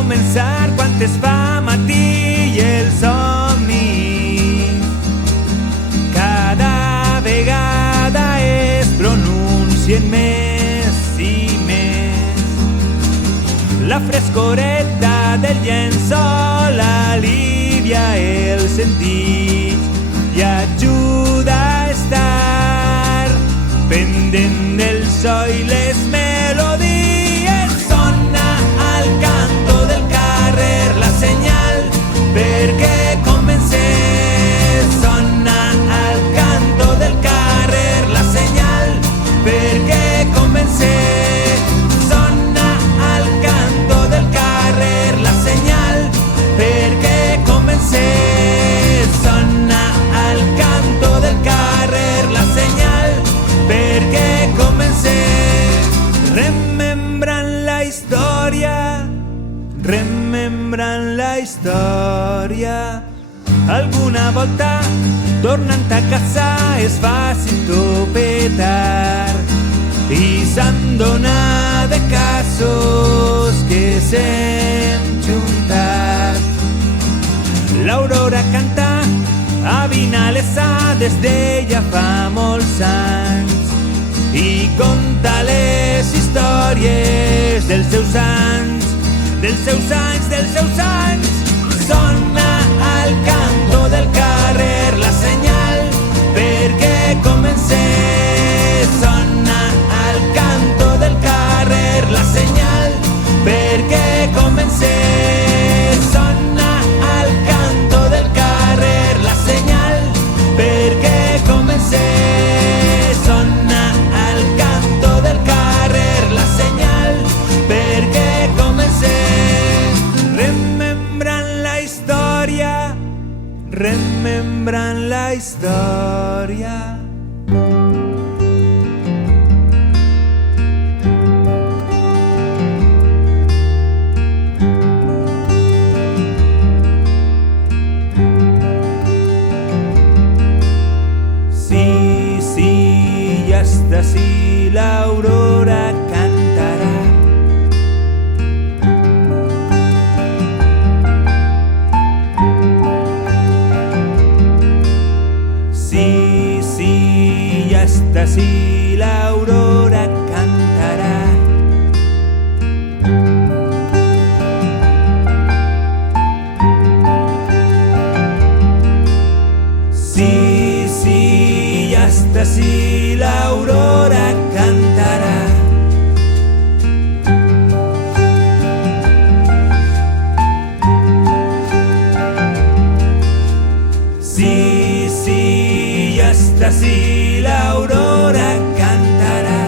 començar quan es fa matí i el somni cada vegada es pronuncien més i més. La frescoreta del llençol alivia el sentit i ajuda a estar pendent del so i les melodies. Sona al canto del carrer la senyal perquè comencé. Sona al canto del carrer la senyal perquè comencé. Sona al canto del carrer la senyal perquè comencé. Sona al canto del carrer la senyal perquè comencé. Remembrant la història, remembrant la història. Alguna volta, tornant a casa, és fàcil topetar i s'han donat de casos que s'hem juntat. L'Aurora canta a Vinalesa des de ja fa molts anys i conta les històries dels seus anys, dels seus anys, dels seus anys. Sona al canto del carrer la senyal perquè comencé. Sona al canto del carrer la senyal perquè comencé. Sona al canto del carrer la senyal perquè comencé. Sona al canto del carrer la senyal perquè comencé. Remembrant la història, remembrant la història. Si l'Aurora cantarà. Sí, sí, ja està, sí, l'Aurora cantarà. Sí, sí, ja està, sí, l'Aurora cantarà. Sí, sí, ja està, sí, l'Aurora cantarà.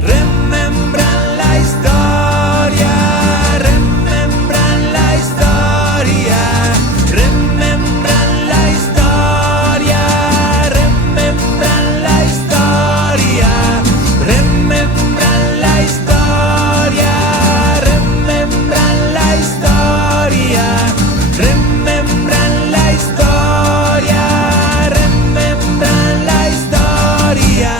Remembrant la història, remembrant la història, remembrant la història, remembrant la història, remembrant la història, remembrant la història, remembrant la història, remembrant la història.